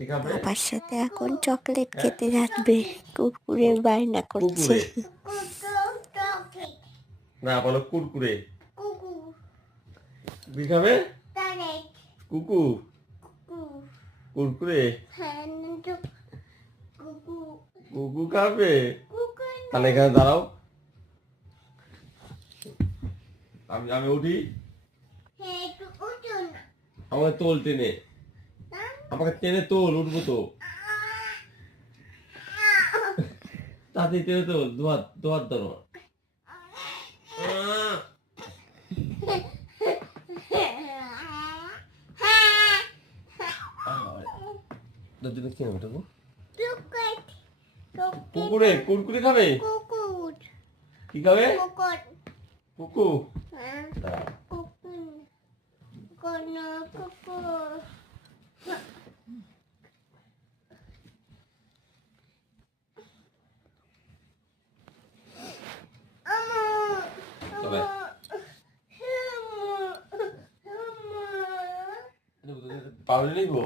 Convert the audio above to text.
বাবার সাথে এখন চকলেট খেতে যাবে, কুরকুরে বায়না করছে। না বলো কুরকুরে। কি খাবে? কুকু কুরকুরে কুকু খাবে। তাহলে এখানে দাঁড়াও, আমি উঠি। আমাকে তোল টেনে, আমাকে টেনে তোল, উঠবো তো। তাতে টেনে তোল, দোয়ার দোয়ার ধরো। কুকুরে কুরকুরে খাবে। কি খাবে? কুকু। পাউলি নিবো।